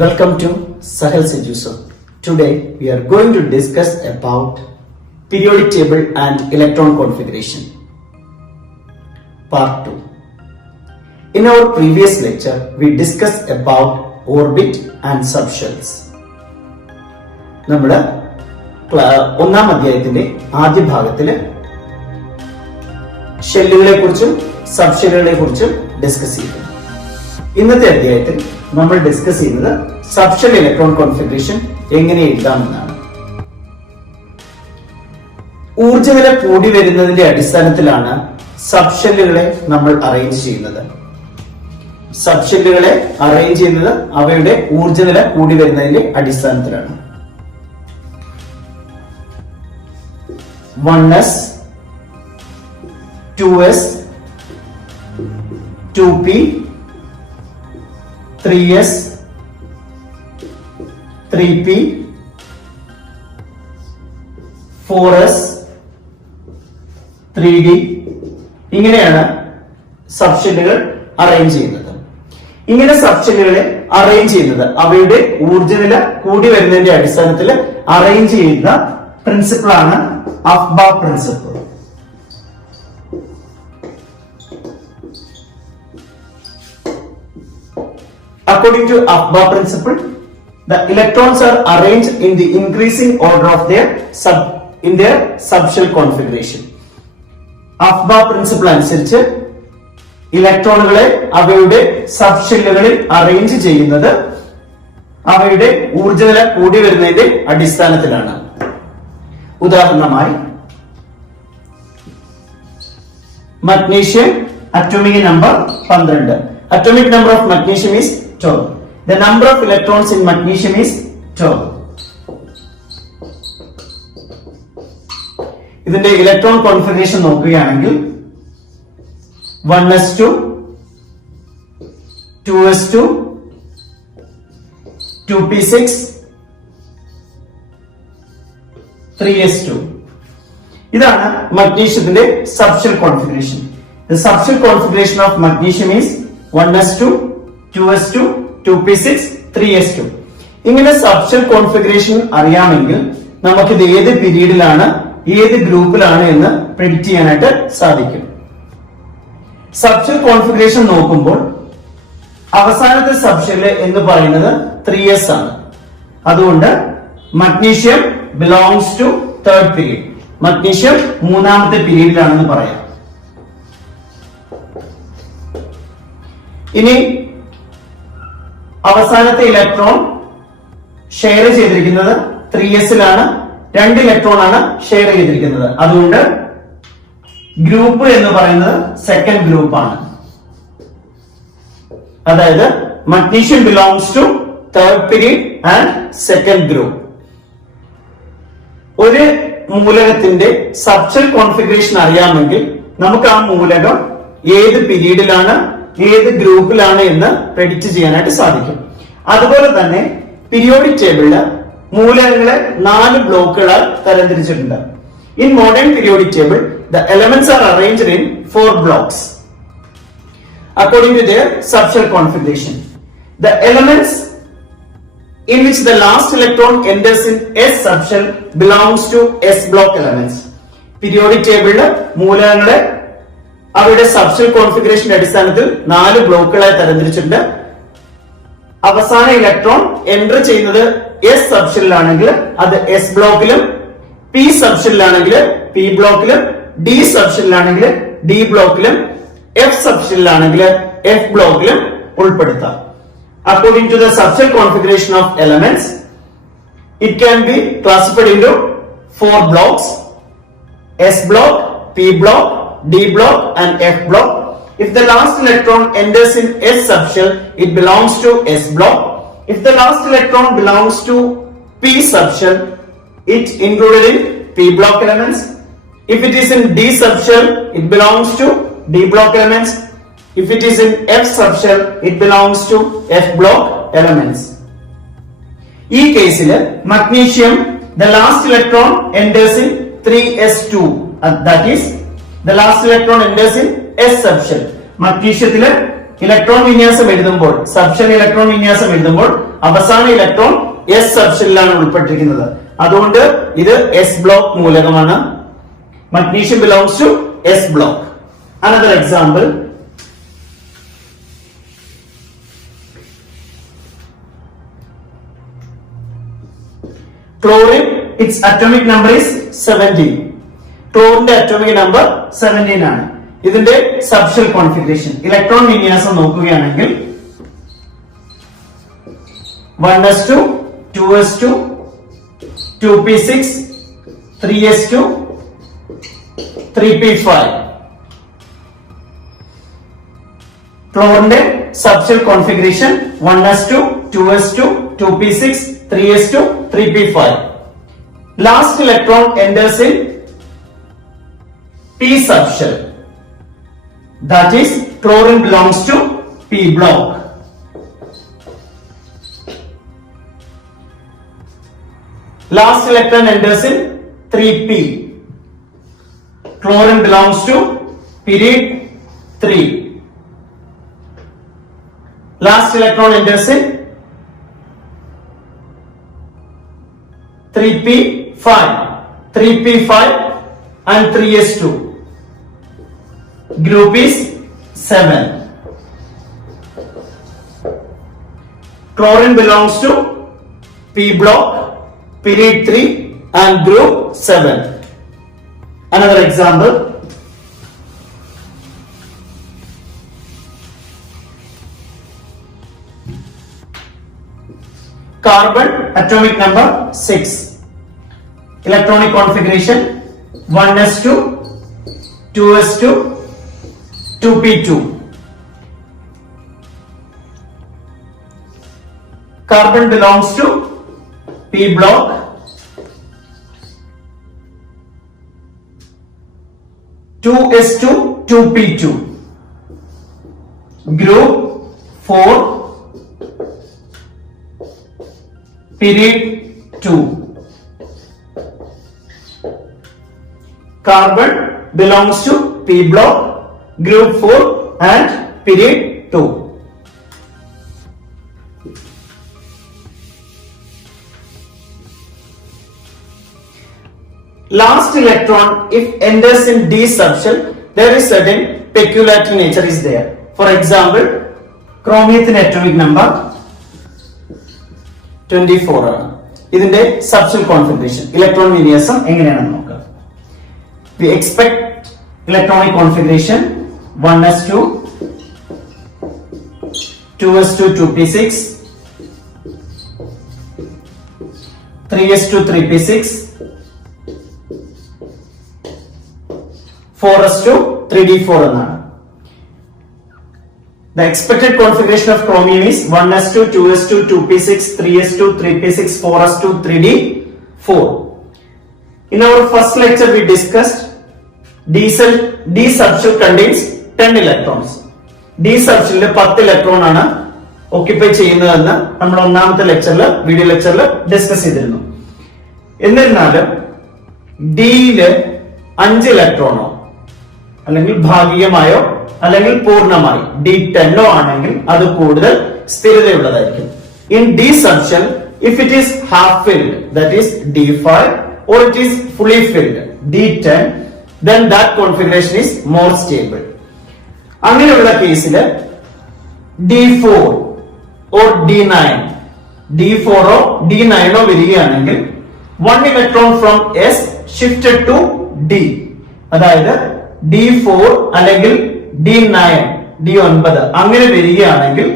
Welcome to Sahel Sejuso. Today we are going to discuss about periodic table and electron configuration. Part 2. In our previous lecture, we discussed about orbit and subshells. നമ്മുടെ ഒന്നാം അധ്യായത്തിന്റെ ആദ്യ ഭാഗത്തില് ഷെല്ലുകളെ കുറിച്ചും സബ്ഷെല്ലുകളെ കുറിച്ചും discuss ചെയ്തു. ഇന്നത്തെ അധ്യായത്തിൽ നമ്മൾ ഡിസ്കസ് ചെയ്യുന്നത് സബ്ഷെൽ ഇലക്ട്രോൺ കോൺഫിഗറേഷൻ എങ്ങനെ എഴുതാമെന്നാണ്. ഊർജ്ജനില കൂടി വരുന്നതിന്റെ അടിസ്ഥാനത്തിലാണ് സബ്ഷെല്ലുകളെ നമ്മൾ അറേഞ്ച് ചെയ്യുന്നത്. സബ്ഷെല്ലുകളെ അറേഞ്ച് ചെയ്യുന്നത് അവയുടെ ഊർജ്ജനില കൂടി വരുന്നതിന്റെ അടിസ്ഥാനത്തിലാണ്. 1s, 2s, 2p, 3s, 3p, 4s, 3d ഇങ്ങനെയാണ് സബ്ഷെല്ലുകൾ അറേഞ്ച് ചെയ്യുന്നത്. ഇങ്ങനെ സബ്ഷെല്ലുകളെ അറേഞ്ച് ചെയ്യുന്നത് അവയുടെ ഊർജ്ജനില കൂടി വരുന്നതിന്റെ അടിസ്ഥാനത്തിൽ അറേഞ്ച് ചെയ്യുന്ന പ്രിൻസിപ്പിൾ ആണ് അഫ്ബ principle. According to Afbah principle, the electrons are arranged in the increasing order of their subshell configuration. Afbah principle അനുസരിച്ച് ഇലക്ട്രോണുകളെ അവയുടെ സബ്ഷെല്ലുകളിൽ അറേഞ്ച് ചെയ്യുന്നത് അവയുടെ ഊർജ്ജനില കൂടി വരുന്നതിന്റെ അടിസ്ഥാനത്തിലാണ്. ഉദാഹരണമായി magnesium atomic number 12. Atomic number of magnesium is 12. The number of electrons in magnesium is 12. ഇതിന്റെ electron configuration നോക്കുകയാണെങ്കിൽ 1s2, 2s2, 2p6, 3s2. ഇതാണ് മഗ്നീഷ്യത്തിന്റെ subshell configuration. The subshell configuration of magnesium is 1s2, 2s2, 2p6, 3s2. ഇങ്ങനെ subshell configuration അറിയാമെങ്കിൽ നമുക്കിത് ഏത് പീരീഡിലാണ് ഏത് ഗ്രൂപ്പിലാണ് എന്ന് പ്രെഡിക്റ്റ് ചെയ്യാനായിട്ട് സാധിക്കും. സബ്ഷെൽ കോൺഫിഗറേഷൻ നോക്കുമ്പോൾ അവസാനത്തെ സബ്ഷെല്ല് എന്ന് പറയുന്നത് 3s ആണ്. അതുകൊണ്ട് magnesium belongs to third period. Magnesium മൂന്നാമത്തെ പീരീഡിലാണെന്ന് പറയാം. ഇനി അവസാനത്തെ ഇലക്ട്രോൺ ഷെയർ ചെയ്തിരിക്കുന്നത് 3sലാണ്. 2 ഇലക്ട്രോൺ ആണ് ഷെയർ ചെയ്തിരിക്കുന്നത്. അതുകൊണ്ട് ഗ്രൂപ്പ് എന്ന് പറയുന്നത് സെക്കൻഡ് ഗ്രൂപ്പ് ആണ്. അതായത് magnesium belongs to third period and second group. ഒരു മൂലകത്തിന്റെ സബ്ഷെൽ കോൺഫിഗറേഷൻ അറിയാമെങ്കിൽ നമുക്ക് ആ മൂലകം ഏത് പീരീഡിലാണ് ഏത് ഗ്രൂപ്പിലാണ് എന്ന് പ്രെഡിക്റ്റ് ചെയ്യാനായിട്ട് സാധിക്കും. അതുപോലെ തന്നെ പീരിയോഡിക് ടേബിളില് മൂലകങ്ങളെ 4 ബ്ലോക്കുകളാൽ തരംതിരിച്ചിട്ടുണ്ട്. In modern periodic table the elements are arranged in 4 blocks according to their subshell configuration. The elements in which the last electron enters in S subshell belongs to S block elements. പീരിയോഡിക് ടേബിളില് മൂലകങ്ങളെ അവരുടെ subshell കോൺഫിഗറേഷന്റെ അടിസ്ഥാനത്തിൽ 4 ബ്ലോക്കുകളായി തരംതിരിച്ചിട്ടുണ്ട്. അവസാന electron enter ചെയ്യുന്നത് എസ് സബ്ഷെല്ലിലാണെങ്കിൽ അത് എസ് ബ്ലോക്കിലും, പി സബ്ഷെല്ലിലാണെങ്കിൽ പി ബ്ലോക്കിലും, ഡി സബ്ഷെല്ലിലാണെങ്കിൽ ഡി ബ്ലോക്കിലും, എഫ് സബ്ഷെല്ലിലാണെങ്കിൽ എഫ് ബ്ലോക്കിലും ഉൾപ്പെടുത്താം. According to the subshell configuration of elements it can be classified into 4 blocks: S block, P block, D block and F block. If the last electron enters in S subshell, it belongs to S block. If the last electron belongs to P subshell, it included in P block elements. If it is in D subshell, it belongs to D block elements. If it is in F subshell, it belongs to F block elements. ഈ കേസിൽ magnesium the last electron enters in 3s2. That is the last electron enters in S subshell. മഗ്നീഷ്യത്തില് electron വിന്യാസം എഴുതുമ്പോൾ, subshell electron വിന്യാസം എഴുതുമ്പോൾ അവസാന electron S സബ്ഷെല്ലിലാണ് ഉൾപ്പെട്ടിരിക്കുന്നത്. അതുകൊണ്ട് ഇത് എസ് ബ്ലോക്ക് മൂലകമാണ്. Magnesium belongs to S block. Another example, chlorine, its atomic number is 17. ക്ലോറിന്റെ അറ്റോമിക് നമ്പർ 17 ആണ്. ഇതിന്റെ സബ്ഷെൽ കോൺഫിഗറേഷൻ ഇലക്ട്രോൺ വിന്യാസം നോക്കുകയാണെങ്കിൽ 1s2, 2s2, 2p6, 3s2, 3p5. ക്ലോറിന്റെ subshell configuration 1s2, 2s2, 2p6, 3s2, 3p5. Last electron enters in p subshell. That is, chlorine belongs to p block. Last electron enters in 3p. Chlorine belongs to period 3. Last electron enters in 3p5, 3p5 and 3s2. Group is 7. Chlorine belongs to p block, period 3 and group 7. Another example, carbon atomic number 6. Electronic configuration 1s2, 2s2, 2p2. Carbon belongs to p block, (2s2, 2p2). Group 4, period 2. Carbon belongs to p block, group 4 and period 2. Last electron, if enters in d subshell, there is certain peculiarity nature is there. For example, chromium atomic number 24 ആണ്. ഇതിന്റെ subshell configuration electron വിന്യാസം എങ്ങനെയാണെന്ന് നോക്കാം. We expect electronic configuration 1s2, 2s2, 2p6, 3s2, 3p6, 4s2, 3d4 എന്നാണ്. The expected configuration of chromium is 1s2, 2s2, 2p6, 3s2, 3p6, 4s2, 3d4. In our first lecture we discussed d subshell contains 10 electrons. d subshell 10 electron ആണ് occupy ചെയ്യുന്നതെന്ന് നമ്മൾ ഒന്നാമത്തെ ലെക്ചറിൽ video ലെക്ചറിൽ discuss ചെയ്തിരുന്നു. എന്നിരുന്നാലും ഡിയില് 5 ഇലക്ട്രോണോ അല്ലെങ്കിൽ ഭാഗികമായോ അല്ലെങ്കിൽ പൂർണ്ണമായി d10 ആണെങ്കിൽ അത് കൂടുതൽ സ്ഥിരതയുള്ളതായിരിക്കും. In d subshell, if it is half filled, that is d5, or it is fully filled, d10, then that configuration is more stable. അങ്ങനെയുള്ള കേസിൽ d4 or d9, d4 oh d9 ഓ വരികയാണെങ്കിൽ 1 electron from s shifted to d. അതായത് d4 അല്ലെങ്കിൽ d9, d9 അങ്ങനെ വരികയാണെങ്കിൽ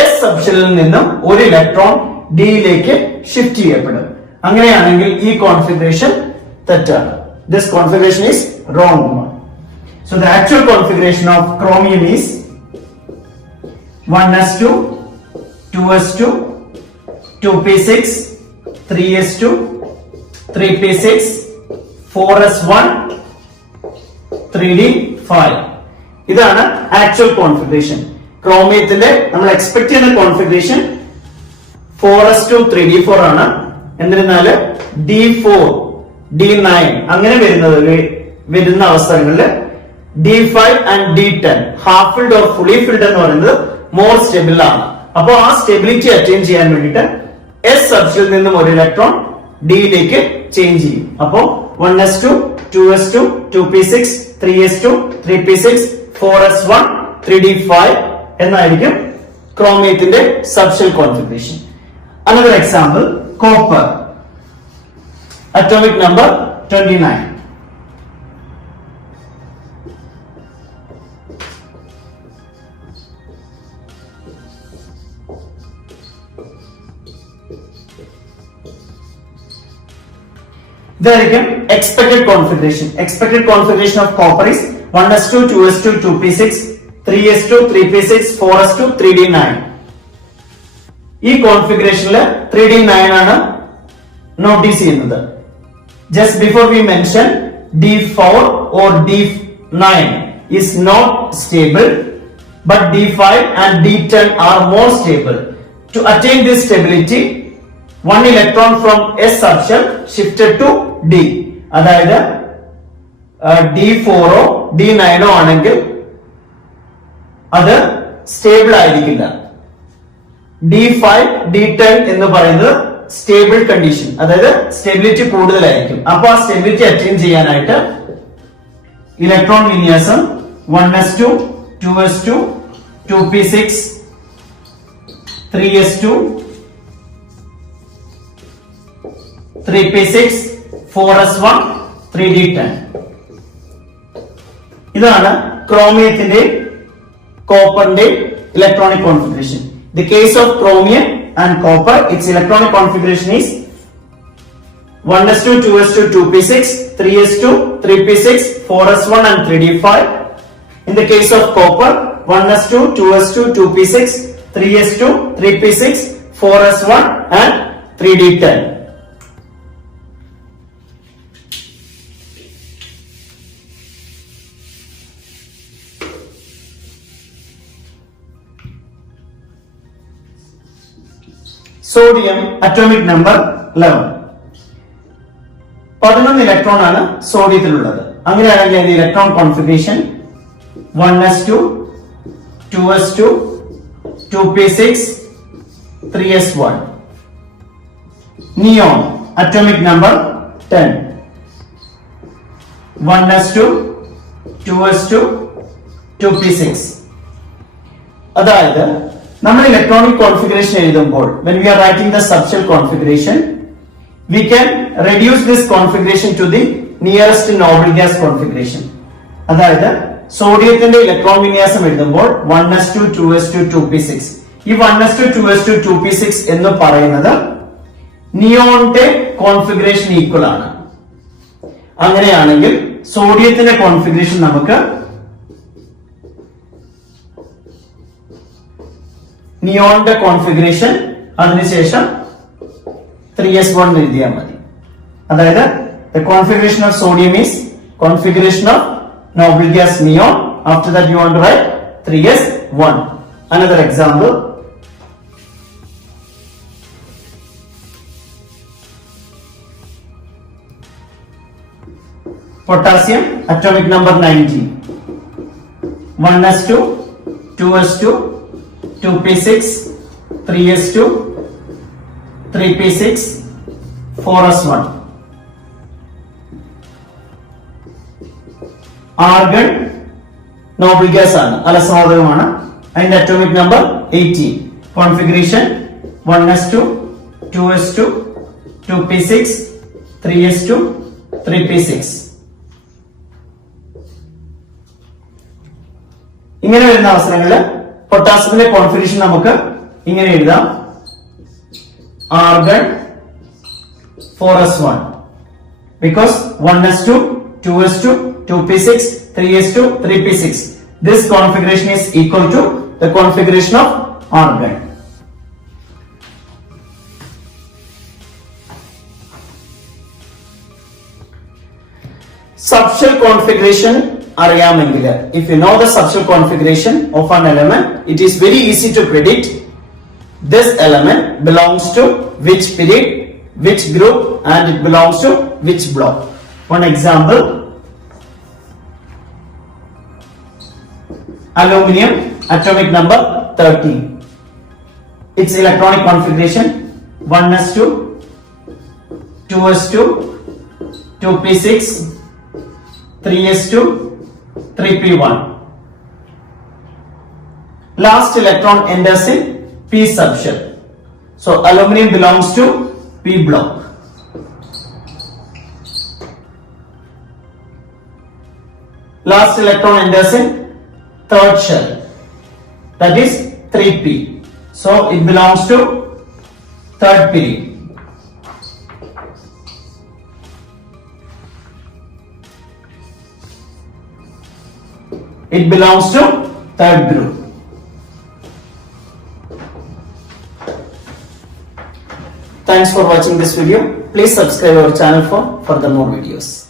S സബ്ഷെല്ലിൽ നിന്നും ഒരു electron ഡിയിലേക്ക് ഷിഫ്റ്റ് ചെയ്യപ്പെടും. അങ്ങനെയാണെങ്കിൽ ഈ കോൺഫിഗറേഷൻ തെറ്റാണ്. This configuration is wrong one. So the actual configuration of chromium is 1s2, 2s2, 2p6, 3s2, 3p6, 4s1, 3d5. ഇതാണ് ആക്ച്വൽ കോൺഫിഗറേഷൻ. ക്രോമിയത്തിന്റെ നമ്മൾ എക്സ്പെക്ട് ചെയ്യുന്ന കോൺഫിഗറേഷൻ 4s2, 3d4 ആണ്. എന്നിരുന്നാല് d4, d9 അങ്ങനെ വരുന്ന അവസരങ്ങളിൽ D5 and D10 half filled or fully filled എന്ന് പറയുന്നത് more stable ആണ്. അപ്പോൾ ആ സ്റ്റെബിലിറ്റി അറ്റൈൻ ചെയ്യാൻ വേണ്ടിയിട്ട് എസ് സബ്ഷനിൽ നിന്നും ഒരു ഇലക്ട്രോൺ ഡിയിലേക്ക് ചേഞ്ച് ചെയ്യും. അപ്പോ 1s2 2s2 2p6 3s2 3p6 4s1 3d5 എന്നായിരിക്കും ക്രോമിയത്തിന്റെ subshell configuration. Another example, copper, atomic number 29. ഇതായിരിക്കും expected configuration. Expected configuration of copper is 1s2 2s2 2p6 3s2 3p6 4s2 3d9. ഈ കോൺഫിഗറേഷനിൽ 3d9 ആണ് notice ചെയ്യുന്നത്. Just before we mention d4 or d9 is not stable, but d5 and d10 are more stable. To attain this stability, one electron from s subshell shifted to d. അതായത് d4 ഓ d9 ഓ ആണെങ്കിൽ അത് stable ആയിരിക്കില്ല. D5 D10 എന്ന് പറയുന്നത് stable condition, അതായത് stability കൂടുതലായിരിക്കും. അപ്പൊ ആ സ്റ്റെബിലിറ്റി അറ്റൈൻ ചെയ്യാനായിട്ട് ഇലക്ട്രോൺ വിന്യാസം 1s2 2s2 2p6 3s2 3p6 4s1 3d10. ഇതാണ് ക്രോമിയത്തിന്റെ കോപ്പറിന്റെ electronic configuration. The case of chromium and copper, its electronic configuration is 1s2 2s2 2p6 3s2 3p6 4s1 and 3d5. In the case of copper, 1s2 2s2 2p6 3s2 3p6 4s1 and 3d10. Sodium atomic number 11. 11 electron ആണ് സോഡിയത്തിലുള്ളത്. അങ്ങനെയാണെങ്കിൽ അതിന്റെ electron configuration 1s2 2s2 2p6 3s1. Neon atomic number 10. 1s2 2s2 2p6. അതായത് നമ്മൾ electronic configuration എഴുതുമ്പോൾ when we are writing the subshell configuration, we can reduce this configuration to the nearest noble gas configuration. അതായത് സോഡിയത്തിന്റെ electron വിന്യാസം എഴുതുമ്പോൾ 1s2 2s2 2p6, ഈ 1s2 2s2 2p6 എന്ന് പറയുന്നത് നിയോണിന്റെ configuration equal ആണ്. അങ്ങനെയാണെങ്കിൽ സോഡിയത്തിന്റെ കോൺഫിഗറേഷൻ നമുക്ക് നിയോണിന്റെ കോൺഫിഗറേഷൻ അതിനുശേഷം 3s1 എഴുതിയാൽ മതി. അതായത് the configuration of sodium is configuration of noble gas neon. After that you want to write 3s1. Another example, potassium atomic number 19. 1s2 2s2 2p6 3s2 3p6 4s1. Argon noble gas ആണ്, അലസവാതകമാണ്. അതിന്റെ atomic number 18. Configuration 1s2 2s2 2p6 3s2 3p6. ഇങ്ങനെ വരുന്ന അവസരങ്ങളിൽ പൊട്ടാസ്യത്തിന്റെ configuration നമുക്ക് ഇങ്ങനെ എഴുതാം: argon 4s1, because 1s2 2s2 2p6 3s2 3p6. This configuration is equal to the configuration of argon. Subshell configuration അറിയാമെങ്കിൽ, if you know the subshell configuration of an element, it is very easy to predict this element belongs to which period, which group, and it belongs to which block. One example, Aluminum, atomic number 13. Its electronic configuration 1s2, 2s2, 2p6, 3s2, 3p1. Last electron enters in p subshell. So aluminum belongs to p block. Last electron enters in third shell, that is 3p. So it belongs to third period. It belongs to third group. Thanks for watching this video. Please subscribe our channel for further more videos.